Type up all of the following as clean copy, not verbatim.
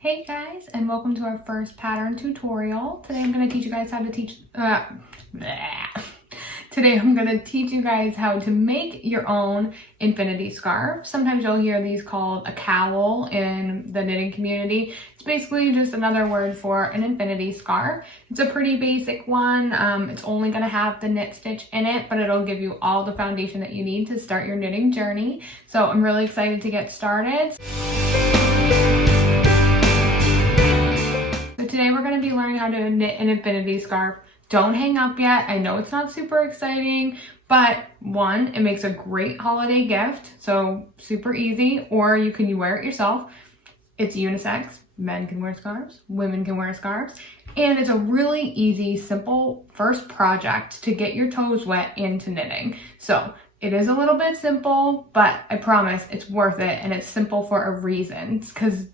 Hey guys, and welcome to our first pattern tutorial. Today I'm going to teach you guys how to make your own infinity scarf. Sometimes you'll hear these called a cowl in the knitting community. It's basically just another word for an infinity scarf. It's a pretty basic one. It's only going to have the knit stitch in it, but it'll give you all the foundation that you need to start your knitting journey. So I'm really excited to get started. Today we're going to be learning how to knit an infinity scarf. Don't hang up yet. I know it's not super exciting, but one, it makes a great holiday gift, so super easy, or you can wear it yourself. It's unisex. Men can wear scarves, women can wear scarves, and it's a really easy, simple first project to get your toes wet into knitting. So it is a little bit simple, but I promise it's worth it, and it's simple for a reason, because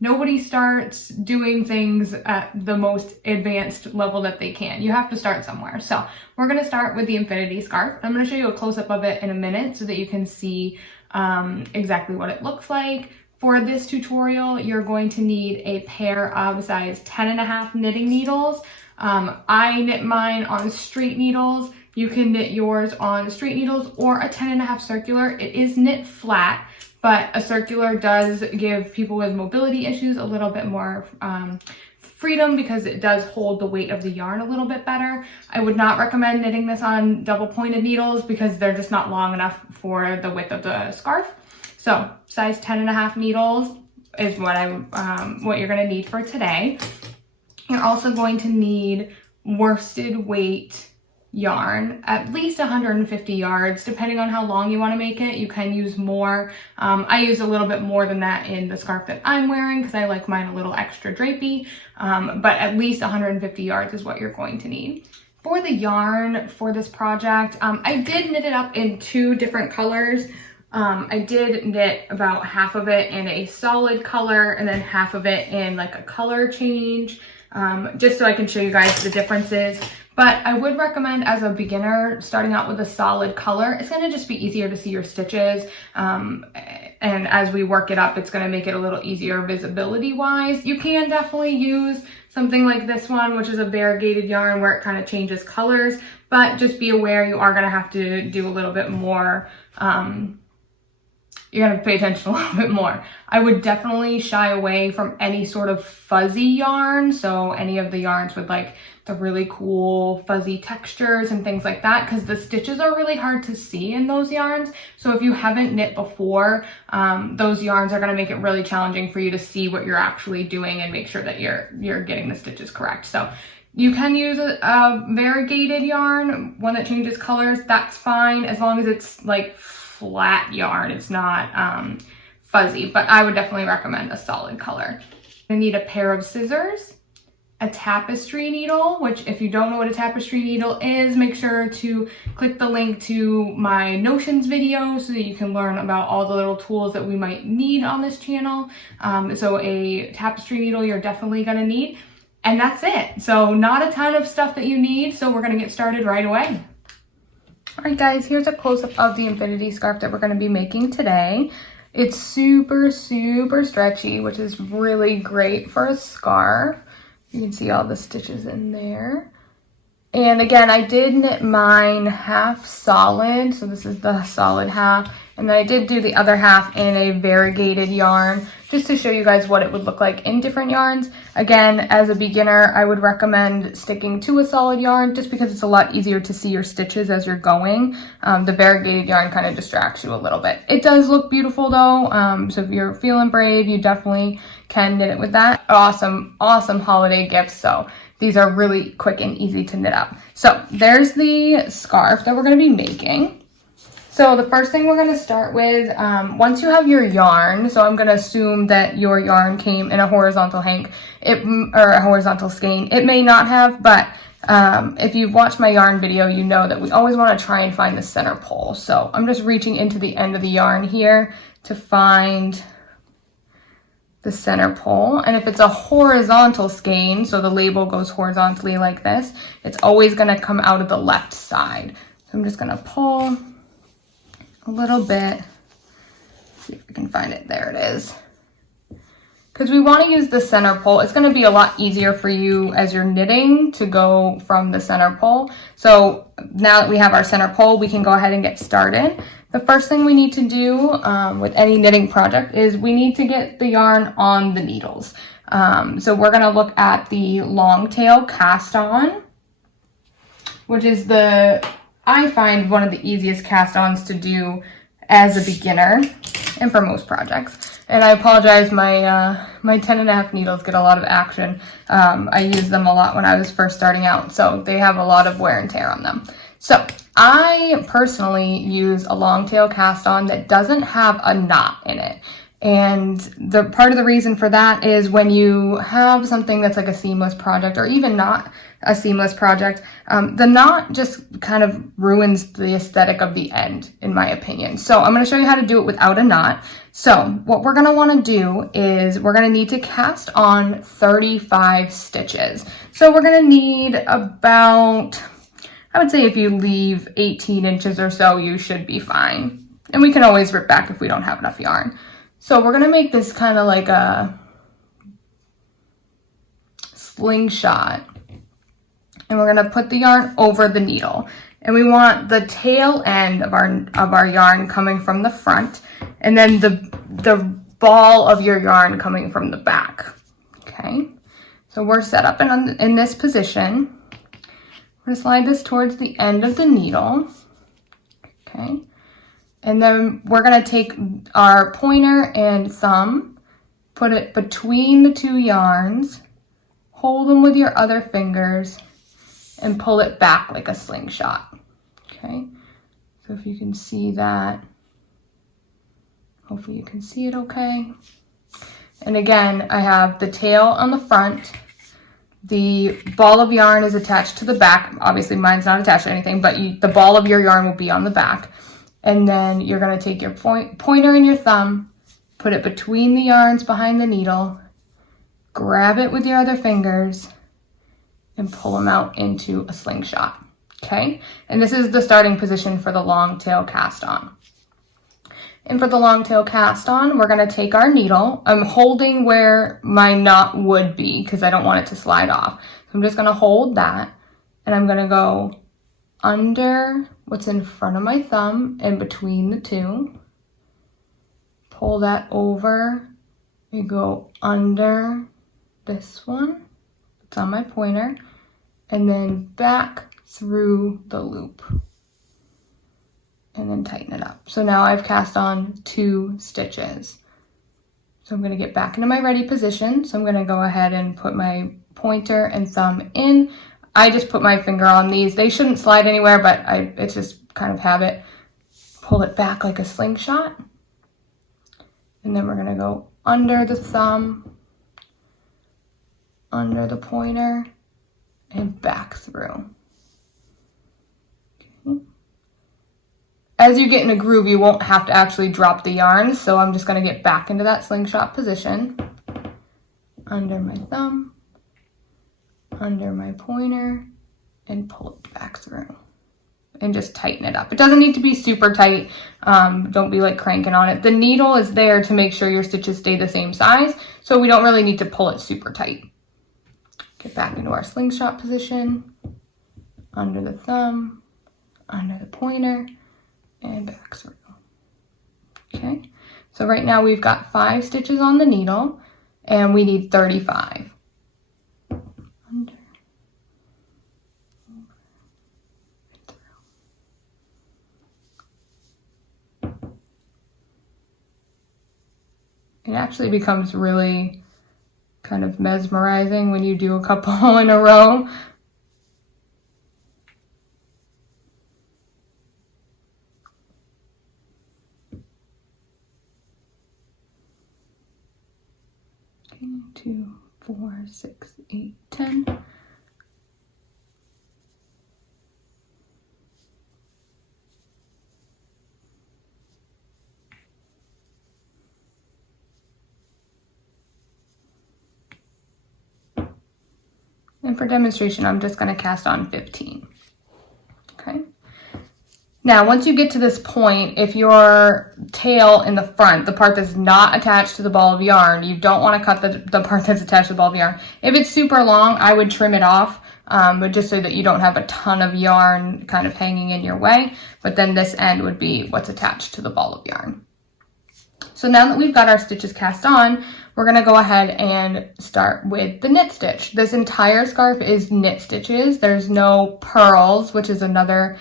nobody starts doing things at the most advanced level that they can. You have to start somewhere. So we're going to start with the infinity scarf. I'm going to show you a close-up of it in a minute so that you can see exactly what it looks like. For this tutorial, you're going to need a pair of size 10.5 knitting needles. I knit mine on straight needles. You can knit yours on straight needles or a 10.5 circular. It is knit flat, but a circular does give people with mobility issues a little bit more freedom because it does hold the weight of the yarn a little bit better. I would not recommend knitting this on double pointed needles because they're just not long enough for the width of the scarf. So size 10.5 needles is what you're gonna need for today. You're also going to need worsted weight yarn, at least 150 yards, depending on how long you want to make it. You can use more. I use a little bit more than that in the scarf that I'm wearing because I like mine a little extra drapey, but at least 150 yards is what you're going to need. For the yarn for this project, I did knit it up in 2 different colors. I did knit about half of it in a solid color and then half of it in like a color change, just so I can show you guys the differences. But I would recommend as a beginner starting out with a solid color. It's going to just be easier to see your stitches. And as we work it up, it's going to make it a little easier visibility wise. You can definitely use something like this one, which is a variegated yarn where it kind of changes colors, but just be aware you are going to have to do a little bit more. You're gonna pay attention a little bit more. I would definitely shy away from any sort of fuzzy yarn. So any of the yarns with like the really cool fuzzy textures and things like that, because the stitches are really hard to see in those yarns. So if you haven't knit before, those yarns are gonna make it really challenging for you to see what you're actually doing and make sure that you're getting the stitches correct. So you can use a variegated yarn, one that changes colors, that's fine, as long as it's like flat yarn, it's not fuzzy, but I would definitely recommend a solid color. You need a pair of scissors, a tapestry needle, which if you don't know what a tapestry needle is, make sure to click the link to my notions video so that you can learn about all the little tools that we might need on this channel. So a tapestry needle you're definitely gonna need, and that's it. So not a ton of stuff that you need, so we're gonna get started right away. All right guys, here's a close-up of the infinity scarf that we're going to be making today. It's super stretchy, which is really great for a scarf. You can see all the stitches in there. And again, I did knit mine half solid, so this is the solid half, and then I did do the other half in a variegated yarn just to show you guys what it would look like in different yarns. Again, as a beginner, I would recommend sticking to a solid yarn just because it's a lot easier to see your stitches as you're going. The variegated yarn kind of distracts you a little bit. It does look beautiful though, so if you're feeling brave, you definitely can knit it with that. Awesome holiday gifts. So these are really quick and easy to knit up. So there's the scarf that we're going to be making. So the first thing we're going to start with, once you have your yarn, so I'm going to assume that your yarn came in a horizontal hank, or a horizontal skein. It may not have, but if you've watched my yarn video, you know that we always want to try and find the center pole. So I'm just reaching into the end of the yarn here to find the center pole. And if it's a horizontal skein, so the label goes horizontally like this, it's always going to come out of the left side. So I'm just going to pull a little bit, see if we can find it. There it is. because we want to use the center pole. It's going to be a lot easier for you as you're knitting to go from the center pole. So now that we have our center pole, we can go ahead and get started. The first thing we need to do with any knitting project is we need to get the yarn on the needles. So we're going to look at the long tail cast on, which is I find one of the easiest cast ons to do as a beginner and for most projects. And I apologize, my 10.5 needles get a lot of action. I used them a lot when I was first starting out, so they have a lot of wear and tear on them. So I personally use a long tail cast on that doesn't have a knot in it. And the part of the reason for that is when you have something that's like a seamless project, or even not a seamless project, the knot just kind of ruins the aesthetic of the end, in my opinion. So I'm going to show you how to do it without a knot. So what we're going to want to do is we're going to need to cast on 35 stitches. So we're going to need about, I would say if you leave 18 inches or so, you should be fine. And we can always rip back if we don't have enough yarn. So we're going to make this kind of like a slingshot. And we're going to put the yarn over the needle. And we want the tail end of our yarn coming from the front, and then the ball of your yarn coming from the back. Okay, so we're set up in this position. We're going to slide this towards the end of the needle. Okay, and then we're going to take our pointer and thumb, put it between the two yarns, hold them with your other fingers, and pull it back like a slingshot. Okay, so if you can see that, hopefully you can see it okay. And again, I have the tail on the front, the ball of yarn is attached to the back. Obviously mine's not attached to anything, but the ball of your yarn will be on the back. And then you're going to take your pointer and your thumb, put it between the yarns behind the needle, grab it with your other fingers, and pull them out into a slingshot. Okay, and this is the starting position for the long tail cast on. And for the long tail cast on, we're going to take our needle. I'm holding where my knot would be because I don't want it to slide off. So I'm just going to hold that, and I'm going to go under what's in front of my thumb and between the two. Pull that over and go under this one. It's on my pointer, and then back through the loop, and then tighten it up. So now I've cast on 2 stitches. So I'm going to get back into my ready position. So I'm going to go ahead and put my pointer and thumb in. I just put my finger on these. They shouldn't slide anywhere, but it's just kind of habit. Pull it back like a slingshot, and then we're going to go under the thumb, under the pointer, and back through. Okay. As you get in a groove, you won't have to actually drop the yarn, so I'm just going to get back into that slingshot position. Under my thumb, under my pointer, and pull it back through. And just tighten it up. It doesn't need to be super tight. Don't be like cranking on it. The needle is there to make sure your stitches stay the same size, so we don't really need to pull it super tight. Get back into our slingshot position, under the thumb, under the pointer, and back through. Okay, so right now we've got 5 stitches on the needle, and we need 35. Under, over, and through. It actually becomes really kind of mesmerizing when you do a couple in a row. Okay, 2, 4, 6, 8, 10. And for demonstration, I'm just going to cast on 15. Okay. Now, once you get to this point, if your tail in the front, the part that's not attached to the ball of yarn, you don't want to cut the part that's attached to the ball of yarn. If it's super long, I would trim it off, but just so that you don't have a ton of yarn kind of hanging in your way. But then this end would be what's attached to the ball of yarn. So now that we've got our stitches cast on, we're going to go ahead and start with the knit stitch. This entire scarf is knit stitches. There's no purls, which is another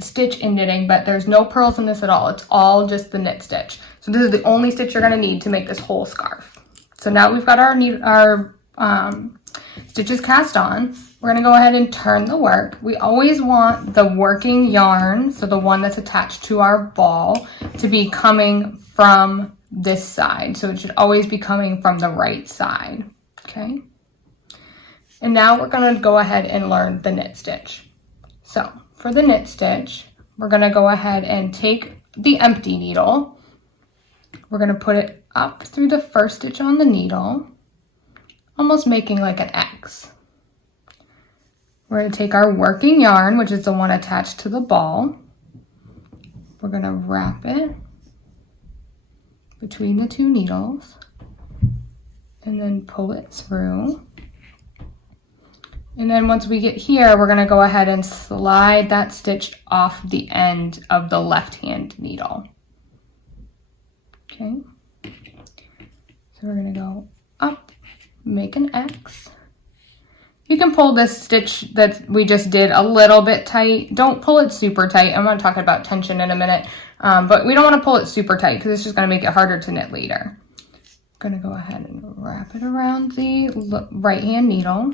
stitch in knitting, but there's no purls in this at all. It's all just the knit stitch. So this is the only stitch you're going to need to make this whole scarf. So now we've got our stitches cast on. We're going to go ahead and turn the work. We always want the working yarn, so the one that's attached to our ball, to be coming from this side. So it should always be coming from the right side. Okay. And now we're going to go ahead and learn the knit stitch. So for the knit stitch, we're going to go ahead and take the empty needle. We're going to put it up through the first stitch on the needle, almost making like an X. We're going to take our working yarn, which is the one attached to the ball. We're going to wrap it between the two needles and then pull it through. And then once we get here, we're going to go ahead and slide that stitch off the end of the left-hand needle. Okay. So we're going to go up, make an X. You can pull this stitch that we just did a little bit tight. Don't pull it super tight. I'm going to talk about tension in a minute, but we don't want to pull it super tight because it's just going to make it harder to knit later. I'm going to go ahead and wrap it around the right-hand needle.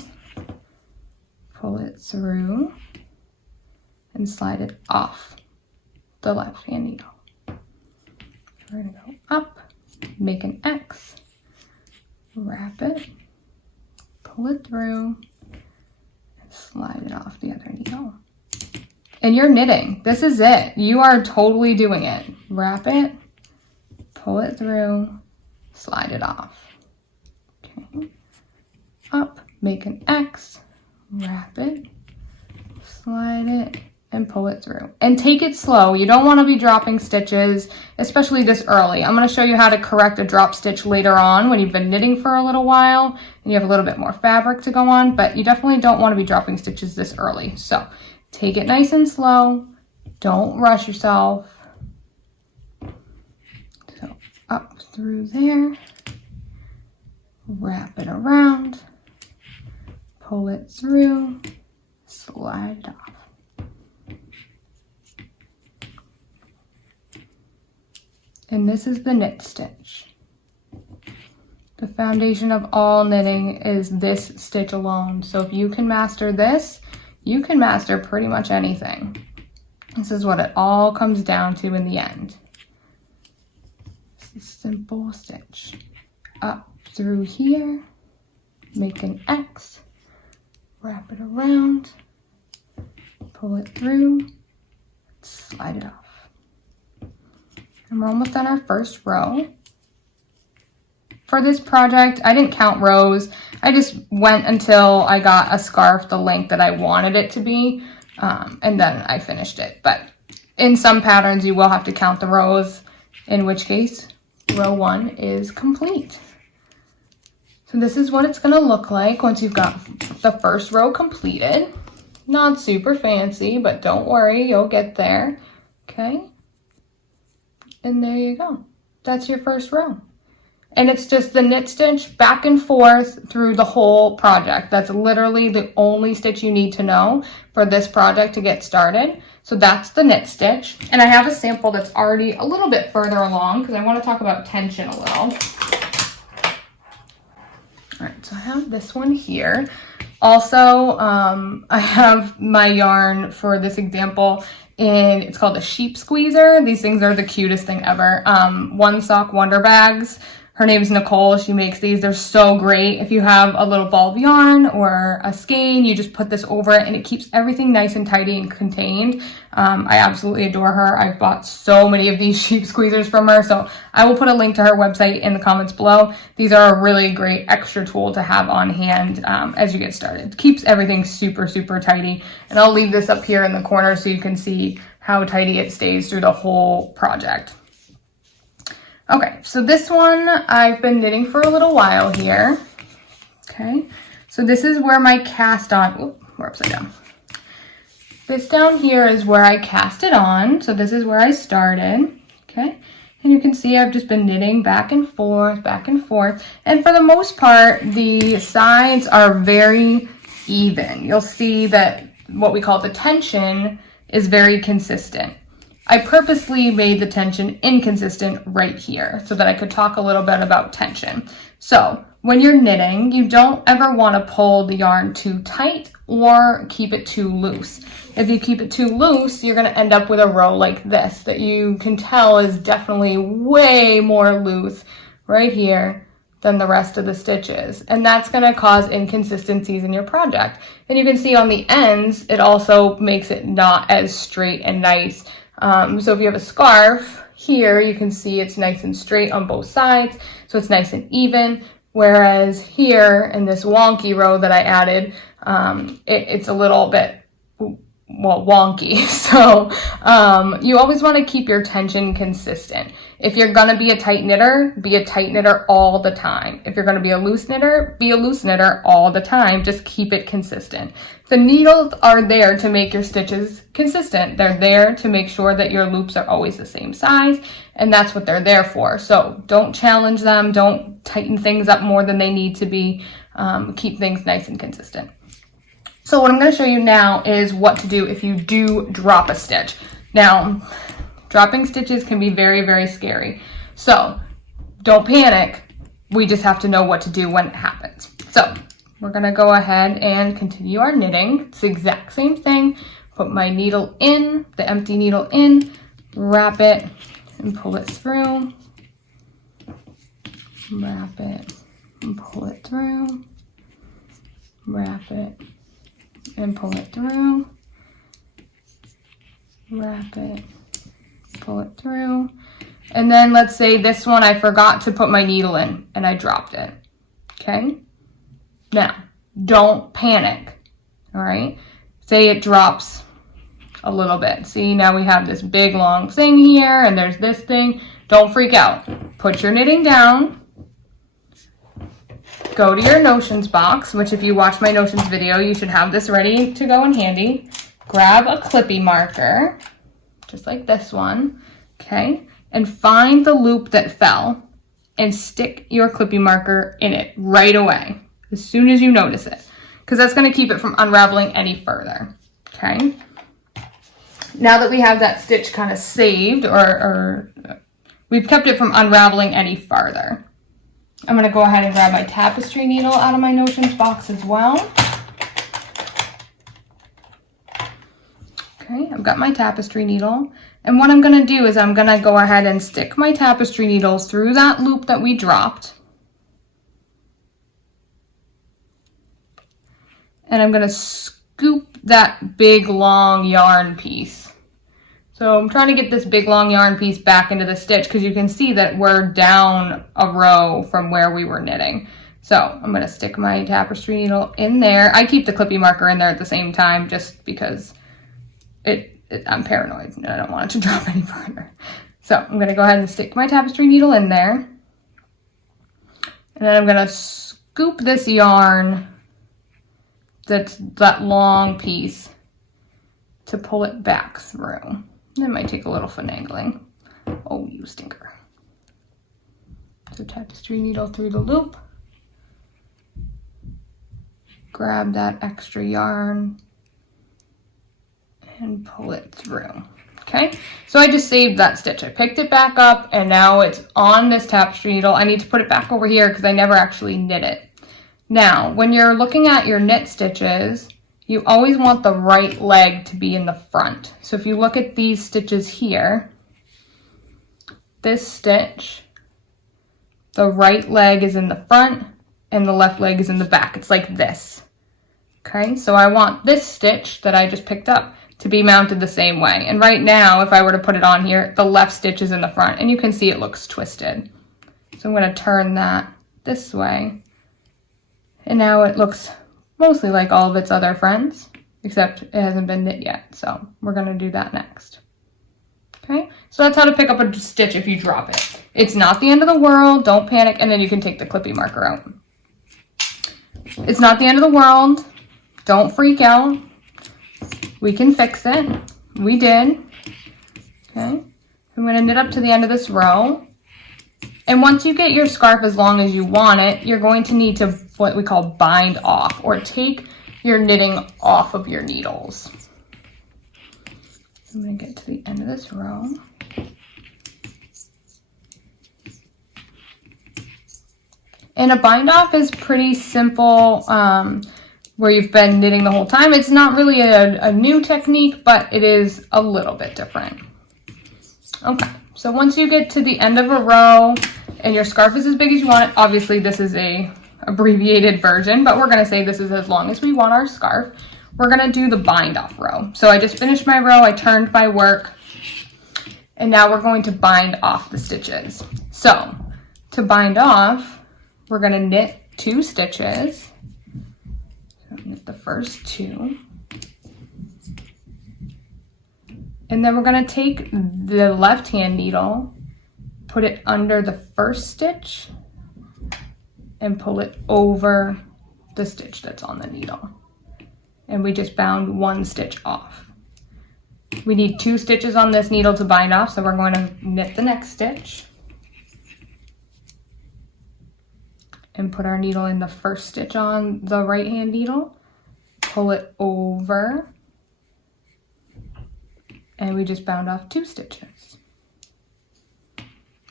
Pull it through and slide it off the left-hand needle. We're going to go up, make an X, wrap it, pull it through, and slide it off the other needle. And you're knitting. This is it. You are totally doing it. Wrap it, pull it through, slide it off. Okay. Up, make an X, wrap it, slide it, and pull it through. And take it slow. You don't want to be dropping stitches, especially this early. I'm going to show you how to correct a drop stitch later on when you've been knitting for a little while and you have a little bit more fabric to go on, but you definitely don't want to be dropping stitches this early. So take it nice and slow. Don't rush yourself. So up through there, wrap it around, pull it through, slide it off. And this is the knit stitch. The foundation of all knitting is this stitch alone. So if you can master this, you can master pretty much anything. This is what it all comes down to in the end. It's a simple stitch. Up through here, make an X, wrap it around, pull it through, slide it off. And we're almost on our first row. For this project, I didn't count rows. I just went until I got a scarf the length that I wanted it to be, and then I finished it. But in some patterns, you will have to count the rows, in which case, row 1 is complete. So this is what it's going to look like once you've got the first row completed. Not super fancy, but don't worry, you'll get there. Okay. And there you go. That's your first row. And it's just the knit stitch back and forth through the whole project. That's literally the only stitch you need to know for this project to get started. So that's the knit stitch. And I have a sample that's already a little bit further along because I want to talk about tension a little. All right, so I have this one here. Also, I have my yarn for this example, and it's called a sheep squeezer. These things are the cutest thing ever. One Sock Wonder Bags. Her name's Nicole. She makes these. They're so great. If you have a little ball of yarn or a skein, you just put this over it and it keeps everything nice and tidy and contained. I absolutely adore her. I've bought so many of these sheep squeezers from her, so I will put a link to her website in the comments below. These are a really great extra tool to have on hand as you get started. Keeps everything super, super tidy. And I'll leave this up here in the corner so you can see how tidy it stays through the whole project. Okay, so this one I've been knitting for a little while here. Okay, so this is where my cast on, oop, we're upside down. This down here is where I cast it on. So this is where I started, okay? And you can see I've just been knitting back and forth, back and forth. And for the most part, the sides are very even. You'll see that what we call the tension is very consistent. I purposely made the tension inconsistent right here so that I could talk a little bit about tension. So when you're knitting, you don't ever want to pull the yarn too tight or keep it too loose. If you keep it too loose, you're going to end up with a row like this that you can tell is definitely way more loose right here than the rest of the stitches. And that's going to cause inconsistencies in your project. And you can see on the ends, it also makes it not as straight and nice. So if you have a scarf here, you can see it's nice and straight on both sides. So it's nice and even. Whereas here in this wonky row that I added, it's a little bit, well, wonky. So you always want to keep your tension consistent. If you're going to be a tight knitter all the time. If you're going to be a loose knitter all the time. Just keep it consistent. The needles are there to make your stitches consistent. They're there to make sure that your loops are always the same size, and that's what they're there for. So don't challenge them. Don't tighten things up more than they need to be. Keep things nice and consistent. So what I'm going to show you now is what to do if you do drop a stitch. Now, dropping stitches can be very, very scary. So don't panic. We just have to know what to do when it happens. So we're going to go ahead and continue our knitting. It's the exact same thing. Put my needle in, the empty needle in, wrap it and pull it through. Wrap it and pull it through. Wrap it and pull it through. Wrap it, pull it through. And then let's say this one I forgot to put my needle in and I dropped it. Okay? Now, don't panic. All right? Say it drops a little bit. See, now we have this big long thing here and there's this thing. Don't freak out. Put your knitting down. Go to your notions box, which if you watch my notions video, you should have this ready to go in handy. Grab a clippy marker, just like this one, okay? And find the loop that fell and stick your clippy marker in it right away, as soon as you notice it, because that's gonna keep it from unraveling any further, okay? Now that we have that stitch kind of saved, or we've kept it from unraveling any farther, I'm going to go ahead and grab my tapestry needle out of my notions box as well. Okay, I've got my tapestry needle. And what I'm going to do is I'm going to go ahead and stick my tapestry needles through that loop that we dropped. And I'm going to scoop that big long yarn piece. So I'm trying to get this big long yarn piece back into the stitch because you can see that we're down a row from where we were knitting. So I'm going to stick my tapestry needle in there. I keep the clippy marker in there at the same time just because I'm paranoid and I don't want it to drop any further. So I'm going to go ahead and stick my tapestry needle in there. And then I'm going to scoop this yarn, that long piece, to pull it back through. That might take a little finagling. Oh, you stinker. So tapestry needle through the loop. Grab that extra yarn and pull it through. Okay, so I just saved that stitch. I picked it back up and now it's on this tapestry needle. I need to put it back over here because I never actually knit it. Now, when you're looking at your knit stitches, you always want the right leg to be in the front. So if you look at these stitches here, this stitch, the right leg is in the front and the left leg is in the back. It's like this. Okay, so I want this stitch that I just picked up to be mounted the same way. And right now, if I were to put it on here, the left stitch is in the front and you can see it looks twisted. So I'm going to turn that this way. And now it looks mostly like all of its other friends, except it hasn't been knit yet. So we're going to do that next. Okay, so that's how to pick up a stitch if you drop it. It's not the end of the world, don't panic, and then you can take the clippy marker out. It's not the end of the world, don't freak out. We can fix it, we did. Okay, I'm gonna knit up to the end of this row. And once you get your scarf as long as you want it, you're going to need to what we call bind off, or take your knitting off of your needles. I'm going to get to the end of this row. And a bind off is pretty simple, where you've been knitting the whole time. It's not really a new technique, but it is a little bit different. Okay, so once you get to the end of a row and your scarf is as big as you want it, obviously this is a abbreviated version, but we're going to say this is as long as we want our scarf. We're going to do the bind off row. So I just finished my row, I turned my work, and now we're going to bind off the stitches. So to bind off, we're going to knit 2 stitches. So knit the first 2. And then we're going to take the left hand needle, put it under the first stitch, and pull it over the stitch that's on the needle. And we just bound 1 stitch off. We need 2 stitches on this needle to bind off, so we're going to knit the next stitch and put our needle in the first stitch on the right hand needle, pull it over, and we just bound off 2 stitches.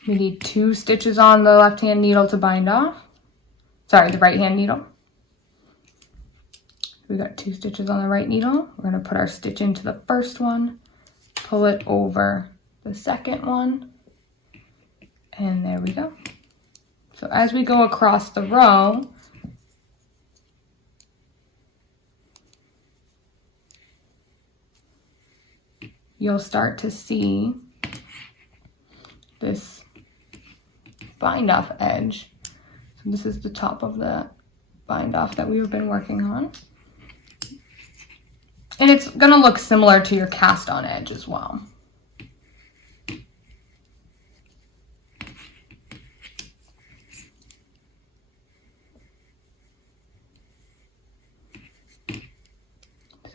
We need 2 stitches on the left hand needle to bind off. Sorry, the right hand needle. We got 2 stitches on the right needle. We're going to put our stitch into the first one, pull it over the second one, and there we go. So as we go across the row, you'll start to see this bind off edge. So this is the top of the bind off that we've been working on. And it's going to look similar to your cast on edge as well.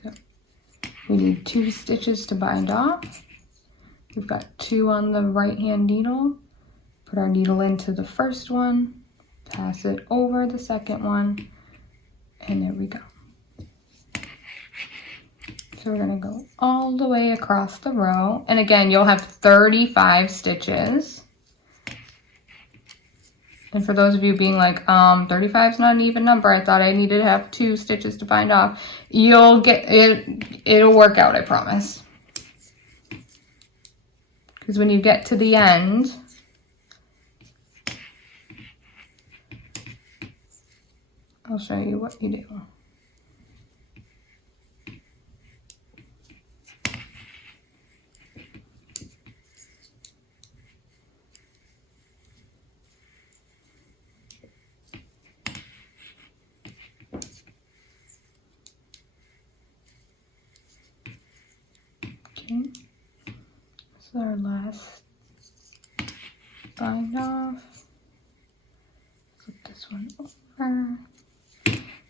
So we need 2 stitches to bind off. We've got 2 on the right hand needle. Put our needle into the first one, pass it over the second one, and there we go. So we're going to go all the way across the row. And again, you'll have 35 stitches. And for those of you being like, 35 is not an even number, I thought I needed to have 2 stitches to bind off. You'll get it, it'll work out, I promise. Because when you get to the end, I'll show you what you do. Okay, so our last bind off. Flip this one over.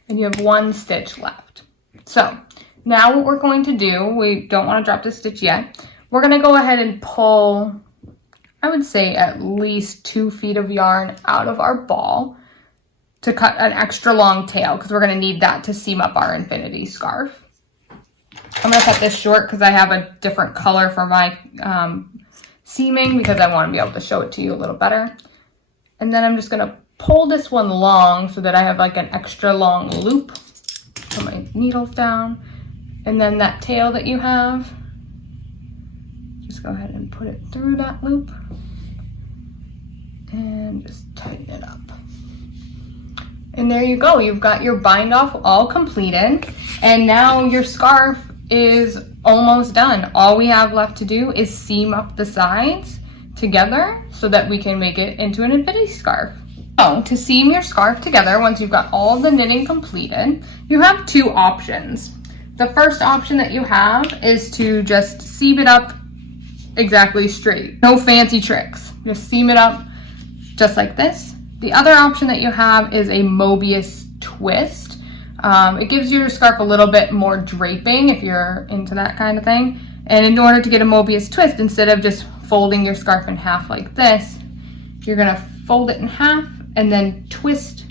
And you have 1 stitch left. So now what we're going to do, we don't want to drop this stitch yet. We're going to go ahead and pull, I would say at least 2 feet of yarn out of our ball to cut an extra long tail, because we're going to need that to seam up our infinity scarf. I'm going to cut this short because I have a different color for my seaming, because I want to be able to show it to you a little better. And then I'm just going to pull this one long so that I have like an extra long loop. Put my needles down, and then that tail that you have, just go ahead and put it through that loop and just tighten it up. And there you go, you've got your bind off all completed, and now your scarf is almost done. All we have left to do is seam up the sides together so that we can make it into an infinity scarf. So to seam your scarf together, once you've got all the knitting completed, you have 2 options. The first option that you have is to just seam it up exactly straight. No fancy tricks. Just seam it up just like this. The other option that you have is a Mobius twist. It gives your scarf a little bit more draping if you're into that kind of thing. And in order to get a Mobius twist, instead of just folding your scarf in half like this, you're gonna fold it in half and then twist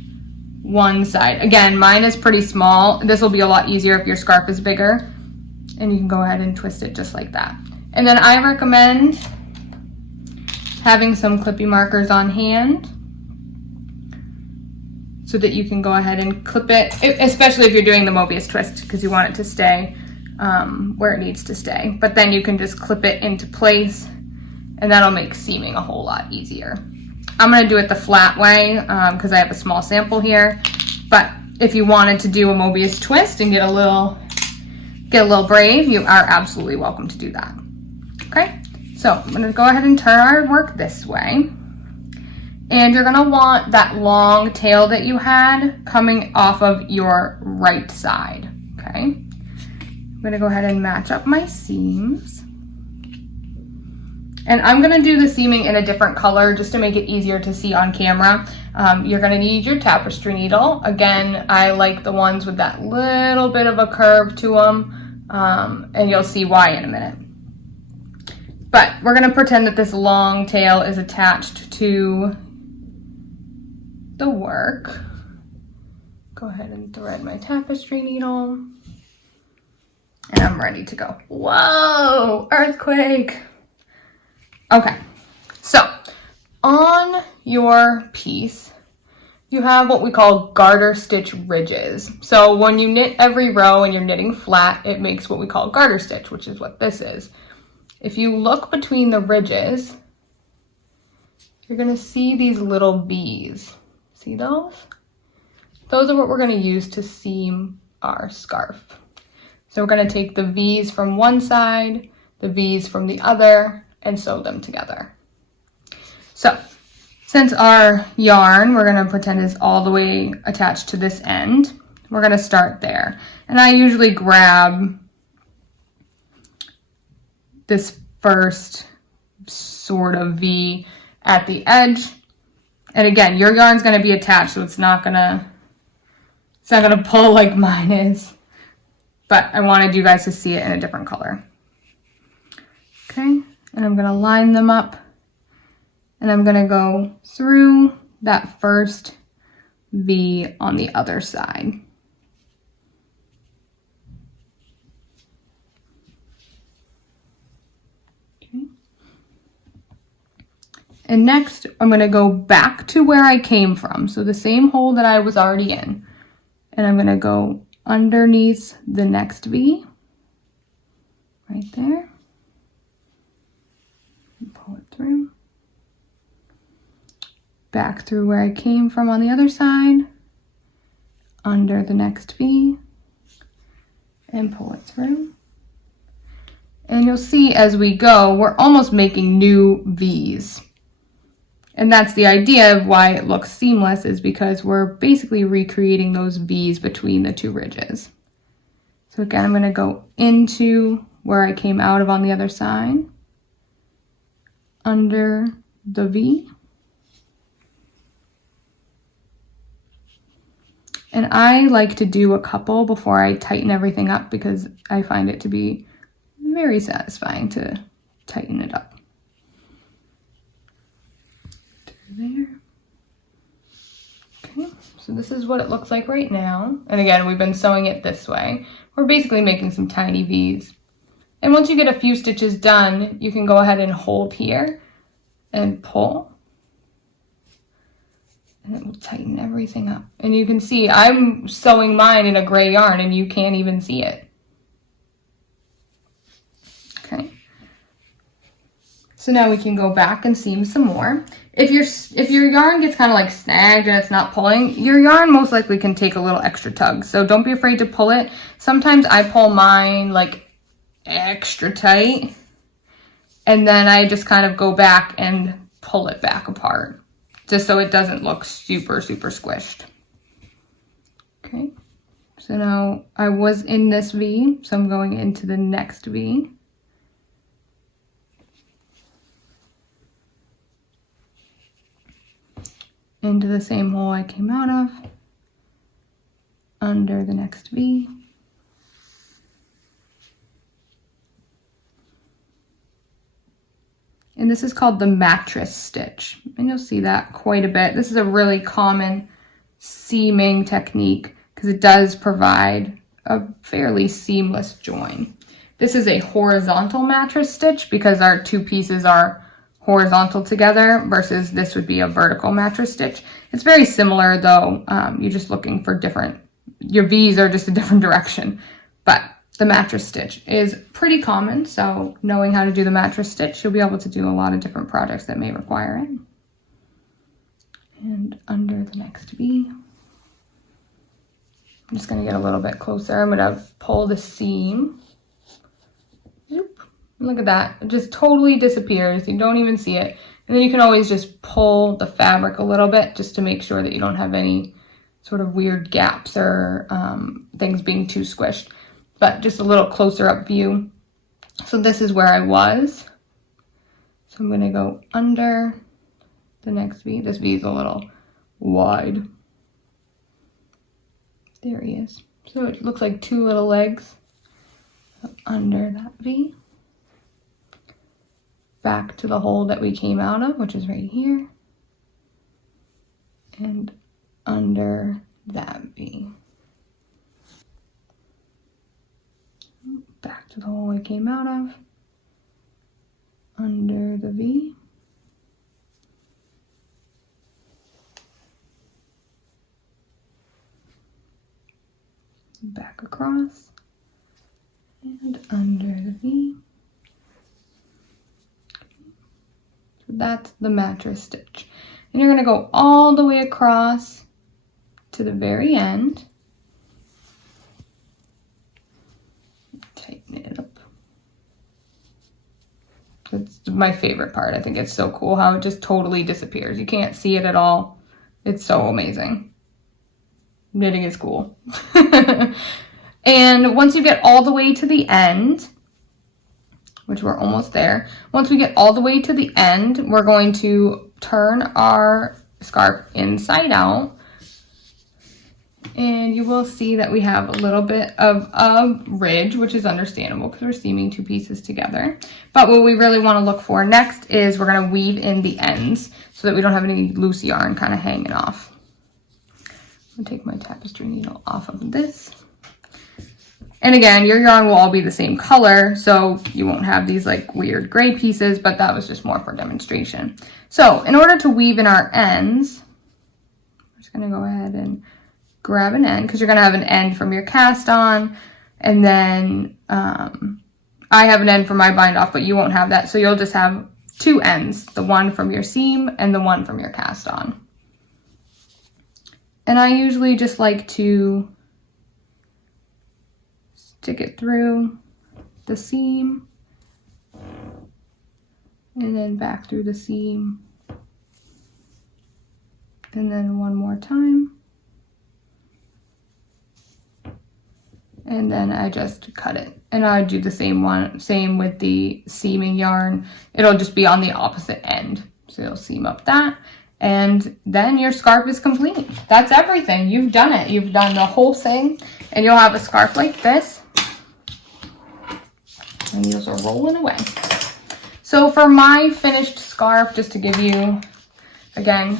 one side. Again, mine is pretty small. This will be a lot easier if your scarf is bigger. And you can go ahead and twist it just like that. And then I recommend having some clippy markers on hand so that you can go ahead and clip it, especially if you're doing the Mobius twist, because you want it to stay where it needs to stay. But then you can just clip it into place, and that'll make seaming a whole lot easier. I'm gonna do it the flat way because I have a small sample here, but if you wanted to do a Mobius twist and get a little brave, you are absolutely welcome to do that. Okay, so I'm gonna go ahead and turn our work this way. And you're gonna want that long tail that you had coming off of your right side, okay? I'm gonna go ahead and match up my seams. And I'm gonna do the seaming in a different color just to make it easier to see on camera. You're gonna need your tapestry needle. Again, I like the ones with that little bit of a curve to them, and you'll see why in a minute. But we're gonna pretend that this long tail is attached to the work. Go ahead and thread my tapestry needle. And I'm ready to go. Whoa, earthquake. Okay, so on your piece, you have what we call garter stitch ridges. So when you knit every row and you're knitting flat, it makes what we call garter stitch, which is what this is. If you look between the ridges, you're gonna see these little V's. See those? Those are what we're gonna use to seam our scarf. So we're gonna take the V's from one side, the V's from the other, and sew them together. So since our yarn, we're gonna pretend is all the way attached to this end, we're gonna start there. And I usually grab this first sort of V at the edge. And again, your yarn's gonna be attached, so it's not gonna pull like mine is. But I wanted you guys to see it in a different color. Okay, and I'm gonna line them up, and I'm gonna go through that first V on the other side. Okay. And next, I'm gonna go back to where I came from. So the same hole that I was already in. And I'm gonna go underneath the next V, right there. And pull it through. Back through where I came from on the other side, under the next V, and pull it through. And you'll see as we go, we're almost making new V's. And that's the idea of why it looks seamless, is because we're basically recreating those V's between the two ridges. So again, I'm going to go into where I came out of on the other side, under the V. And I like to do a couple before I tighten everything up because I find it to be very satisfying to tighten it up. There. Okay, so this is what it looks like right now. And again, we've been sewing it this way. We're basically making some tiny V's. And once you get a few stitches done, you can go ahead and hold here and pull. And it will tighten everything up. And you can see I'm sewing mine in a gray yarn and you can't even see it. Okay. So now we can go back and seam some more. If your yarn gets kind of like snagged and it's not pulling, your yarn most likely can take a little extra tug. So don't be afraid to pull it. Sometimes I pull mine like extra tight and then I just kind of go back and pull it back apart just so it doesn't look super, super squished. Okay, so now I was in this V, so I'm going into the next V. into the same hole I came out of, under the next V. And this is called the mattress stitch. And you'll see that quite a bit. This is a really common seaming technique because it does provide a fairly seamless join. This is a horizontal mattress stitch because our two pieces are horizontal together versus this would be a vertical mattress stitch. It's very similar though. You're just looking for different, your V's are just a different direction, but the mattress stitch is pretty common. So knowing how to do the mattress stitch, you'll be able to do a lot of different projects that may require it. And under the next V, I'm just gonna get a little bit closer. I'm gonna pull the seam. Zoop. Look at that, it just totally disappears. You don't even see it. And then you can always just pull the fabric a little bit just to make sure that you don't have any sort of weird gaps or things being too squished. But just a little closer up view. So this is where I was. So I'm gonna go under the next V. This V is a little wide. There he is. So it looks like two little legs. So under that V. Back to the hole that we came out of, which is right here. And under that V. Back to the hole I came out of, under the V, back across, and under the V. So that's the mattress stitch. And you're gonna go all the way across to the very end. Tighten it up. It's my favorite part. I think it's so cool how it just totally disappears. You can't see it at all. It's so amazing. Knitting is cool. And once you get all the way to the end, which we're almost there, once we get all the way to the end, we're going to turn our scarf inside out. And you will see that we have a little bit of a ridge, which is understandable because we're seaming two pieces together. But what we really want to look for next is we're going to weave in the ends so that we don't have any loose yarn kind of hanging off. I'm going to take my tapestry needle off of this. And again, your yarn will all be the same color, so you won't have these like weird gray pieces, but that was just more for demonstration. So in order to weave in our ends, we're just going to go ahead and grab an end because you're going to have an end from your cast on, and then I have an end from my bind off, but you won't have that, so you'll just have two ends, the one from your seam and the one from your cast on. And I usually just like to stick it through the seam and then back through the seam, and then one more time. And then I just cut it. And I do the same with the seaming yarn. It'll just be on the opposite end. So you'll seam up that, and then your scarf is complete. That's everything. You've done it. You've done the whole thing, and you'll have a scarf like this. And these are rolling away. So for my finished scarf, just to give you, again,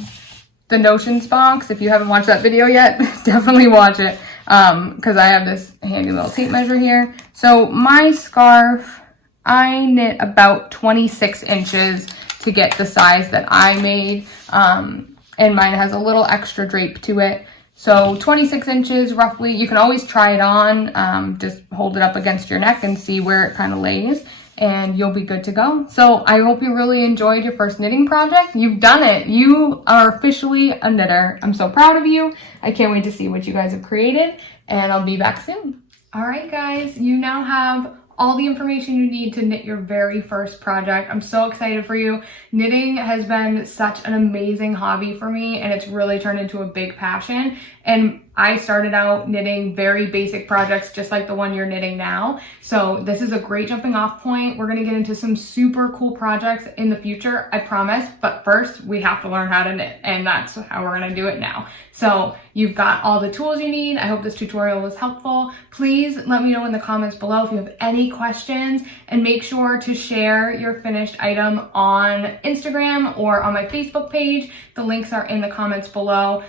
the notions box, if you haven't watched that video yet, definitely watch it. Because I have this handy little tape measure here. So my scarf, I knit about 26 inches to get the size that I made. And mine has a little extra drape to it. So 26 inches roughly. You can always try it on. Just hold it up against your neck and see where it kind of lays, and you'll be good to go. So I hope you really enjoyed your first knitting project. You've done it. You are officially a knitter. I'm so proud of you. I can't wait to see what you guys have created, and I'll be back soon. All right, guys, you now have all the information you need to knit your very first project. I'm so excited for you. Knitting has been such an amazing hobby for me, and it's really turned into a big passion. And I started out knitting very basic projects just like the one you're knitting now. So this is a great jumping off point. We're gonna get into some super cool projects in the future, I promise. But first, we have to learn how to knit, and that's how we're gonna do it now. So you've got all the tools you need. I hope this tutorial was helpful. Please let me know in the comments below if you have any questions, and make sure to share your finished item on Instagram or on my Facebook page. The links are in the comments below.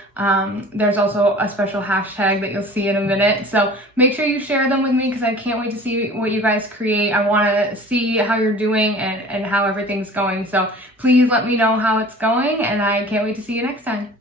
There's also a special hashtag that you'll see in a minute. So make sure you share them with me, because I can't wait to see what you guys create. I want to see how you're doing and how everything's going. So please let me know how it's going, and I can't wait to see you next time.